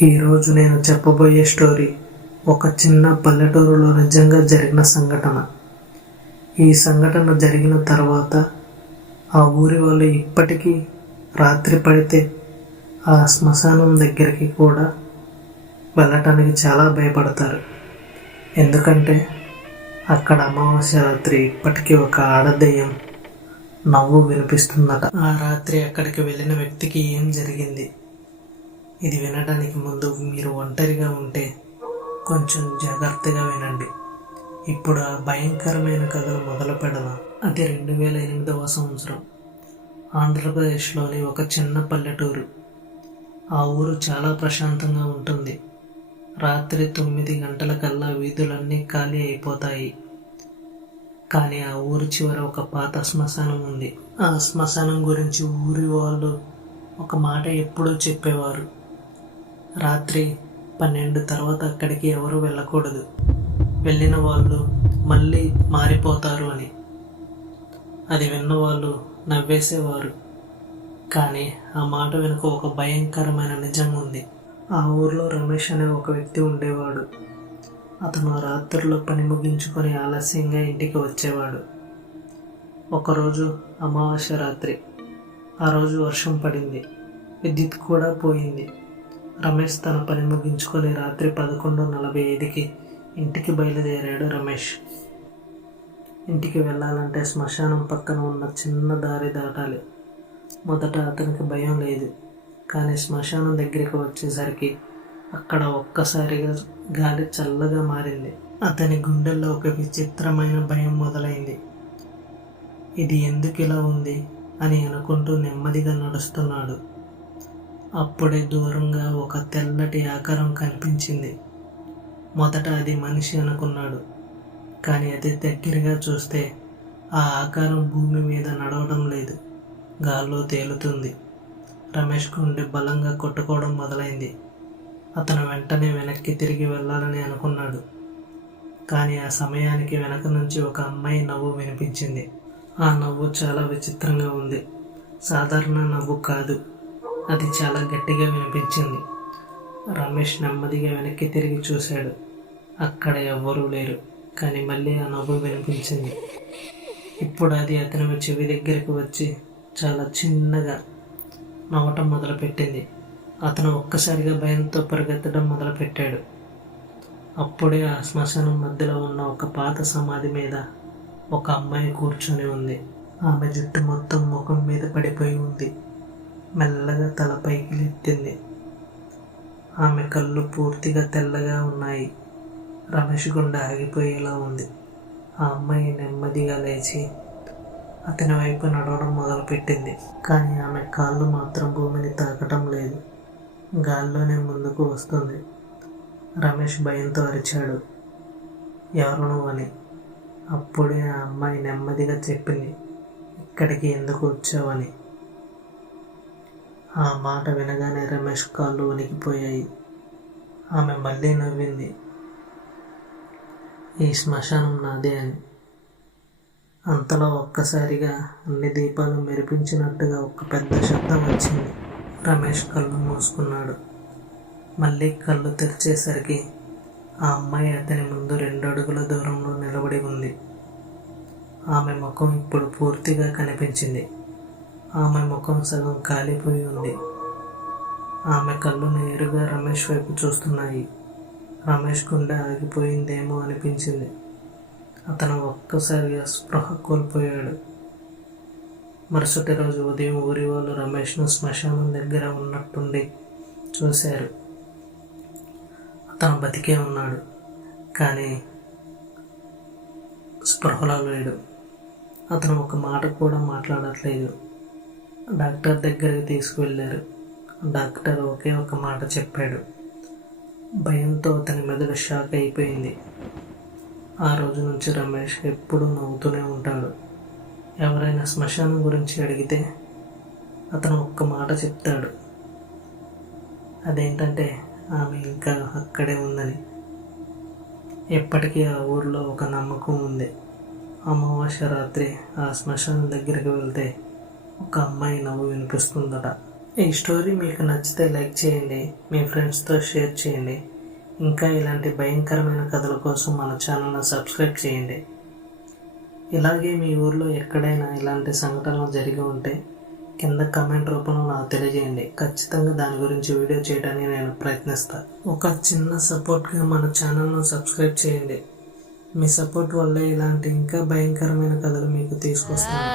ఈరోజు నేను చెప్పబోయే స్టోరీ ఒక చిన్న పల్లెటూరులో నిజంగా జరిగిన సంఘటన. ఈ సంఘటన జరిగిన తర్వాత ఆ ఊరి వాళ్ళు ఇప్పటికీ రాత్రి పడితే ఆ శ్మశానం దగ్గరికి కూడా వెళ్ళటానికి చాలా భయపడతారు. ఎందుకంటే అక్కడ అమావాస్య రాత్రి ఇప్పటికీ ఒక ఆడదెయ్యం నవ్వు వినిపిస్తుందట. ఆ రాత్రి అక్కడికి వెళ్ళిన వ్యక్తికి ఏం జరిగింది, ఇది వినడానికి ముందు మీరు ఒంటరిగా ఉంటే కొంచెం జాగ్రత్తగా వినండి. ఇప్పుడు ఆ భయంకరమైన కథను మొదలు పెడదాం. అది 2008వ సంవత్సరం ఆంధ్రప్రదేశ్లోని ఒక చిన్న పల్లెటూరు. ఆ ఊరు చాలా ప్రశాంతంగా ఉంటుంది. రాత్రి 9 గంటలకల్లా వీధులన్నీ ఖాళీ అయిపోతాయి. కానీ ఆ ఊరి చివర ఒక పాత శ్మశానం ఉంది. ఆ శ్మశానం గురించి ఊరి వాళ్ళు ఒక మాట ఎప్పుడూ చెప్పేవారు: రాత్రి 12 తర్వాత అక్కడికి ఎవరు వెళ్ళకూడదు, వెళ్ళిన వాళ్ళు మళ్ళీ మారిపోతారు అని. అది విన్నవాళ్ళు నవ్వేసేవారు. కానీ ఆ మాట వెనుక ఒక భయంకరమైన నిజం ఉంది. ఆ ఊర్లో రమేష్ అనే ఒక వ్యక్తి ఉండేవాడు. అతను రాత్రుల్లో పని ముగించుకొని ఆలస్యంగా ఇంటికి వచ్చేవాడు. ఒకరోజు అమావాస్య రాత్రి. ఆ రోజు వర్షం పడింది, విద్యుత్ కూడా పోయింది. రమేష్ తన పని ముగించుకొని రాత్రి 11:45కి ఇంటికి బయలుదేరాడు. రమేష్ ఇంటికి వెళ్ళాలంటే శ్మశానం పక్కన ఉన్న చిన్న దారి దాటాలి. మొదట అతనికి భయం లేదు. కానీ శ్మశానం దగ్గరికి వచ్చేసరికి అక్కడ ఒక్కసారిగా గాలి చల్లగా మారింది. అతని గుండెల్లో ఒక విచిత్రమైన భయం మొదలైంది. ఇది ఎందుకు ఇలా ఉంది అని అనుకుంటూ నెమ్మదిగా నడుస్తున్నాడు. అప్పుడే దూరంగా ఒక తెల్లటి ఆకారం కనిపించింది. మొదట అది మనిషి అనుకున్నాడు. కానీ అది దగ్గరగా చూస్తే ఆ ఆకారం భూమి మీద నడవడం లేదు, గాల్లో తేలుతుంది. రమేష్ గుండె బలంగా కొట్టుకోవడం మొదలైంది. అతను వెంటనే వెనక్కి తిరిగి వెళ్ళాలని అనుకున్నాడు. కానీ ఆ సమయానికి వెనక నుంచి ఒక అమ్మాయి నవ్వు వినిపించింది. ఆ నవ్వు చాలా విచిత్రంగా ఉంది. సాధారణ నవ్వు కాదు, అది చాలా గట్టిగా వినిపించింది. రమేష్ నెమ్మదిగా వెనక్కి తిరిగి చూశాడు. అక్కడ ఎవ్వరూ లేరు. కానీ మళ్ళీ ఆ నవ్వు వినిపించింది. ఇప్పుడు అది అతని చెవి దగ్గరికి వచ్చి చాలా చిన్నగా నవ్వటం మొదలుపెట్టింది. అతను ఒక్కసారిగా భయంతో పరిగెత్తడం మొదలుపెట్టాడు. అప్పుడే ఆ శ్మశానం మధ్యలో ఉన్న ఒక పాత సమాధి మీద ఒక అమ్మాయి కూర్చొని ఉంది. ఆమె జుట్టు మొత్తం ముఖం మీద పడిపోయి ఉంది. మెల్లగా తలపైకి ఎత్తింది. ఆమె కళ్ళు పూర్తిగా తెల్లగా ఉన్నాయి. రమేష్ గుండె ఆగిపోయేలా ఉంది. ఆ అమ్మాయి నెమ్మదిగా లేచి అతని వైపు నడవడం మొదలుపెట్టింది. కానీ ఆమె కాళ్ళు మాత్రం భూమిని తాకటం లేదు, గాల్లోనే ముందుకు వస్తుంది. రమేష్ భయంతో అరిచాడు, ఎవరు నువ్వు అని. అప్పుడే ఆ అమ్మాయి నెమ్మదిగా చెప్పింది, ఇక్కడికి ఎందుకు వచ్చావని. ఆ మాట వినగానే రమేష్ కాళ్ళు వణికిపోయాయి. ఆమె మళ్ళీ నవ్వింది, ఈ శ్మశానం నాదే అని. అంతలో ఒక్కసారిగా అన్ని దీపాలు మెరిపించినట్టుగా ఒక పెద్ద శబ్దం వచ్చింది. రమేష్ కళ్ళు మూసుకున్నాడు. మళ్ళీ కళ్ళు తెరిచేసరికి ఆ అమ్మాయి అతని ముందు 2 అడుగుల దూరంలో నిలబడి ఉంది. ఆమె ముఖం ఇప్పుడు పూర్తిగా కనిపించింది. ఆమె ముఖం సగం కాలిపోయి ఉంది. ఆమె కళ్ళు నేరుగా రమేష్ వైపు చూస్తున్నాయి. రమేష్ గుండె ఆగిపోయిందేమో అనిపించింది. అతను ఒక్కసారిగా స్పృహ కోల్పోయాడు. మరుసటి రోజు ఉదయం ఊరి వాళ్ళు రమేష్ను శ్మశానం దగ్గర ఉన్నట్టుండి చూశారు. అతను బతికే ఉన్నాడు, కానీ స్పృహలో లేడు. అతను ఒక మాట కూడా మాట్లాడట్లేదు. డాక్టర్ దగ్గరికి తీసుకువెళ్ళారు. డాక్టర్ ఒకే ఒక మాట చెప్పాడు. భయంతో అతని మెదడు షాక్ అయిపోయింది. ఆ రోజు నుంచి రమేష్ ఎప్పుడూ నవ్వుతూనే ఉంటాడు. ఎవరైనా శ్మశానం గురించి అడిగితే అతను ఒక్క మాట చెప్తాడు. అదేంటంటే ఆమె ఇంకా అక్కడే ఉందని. ఎప్పటికీ ఆ ఊరిలో ఒక నమ్మకం ఉంది. అమావాస్య రాత్రి ఆ శ్మశానం దగ్గరికి వెళ్తే ఒక అమ్మాయి నవ్వు వినిపిస్తుందట. ఈ స్టోరీ మీకు నచ్చితే లైక్ చేయండి, మీ ఫ్రెండ్స్తో షేర్ చేయండి. ఇంకా ఇలాంటి భయంకరమైన కథల కోసం మన ఛానల్ని సబ్స్క్రైబ్ చేయండి. ఇలాగే మీ ఊర్లో ఎక్కడైనా ఇలాంటి సంఘటనలు జరిగి ఉంటే కింద కమెంట్ రూపంలో నాకు తెలియజేయండి. ఖచ్చితంగా దాని గురించి వీడియో చేయడానికి నేను ప్రయత్నిస్తాను. ఒక చిన్న సపోర్ట్గా మన ఛానల్ను సబ్స్క్రైబ్ చేయండి. మీ సపోర్ట్ వల్ల ఇలాంటి ఇంకా భయంకరమైన కథలు మీకు తీసుకొస్తాను.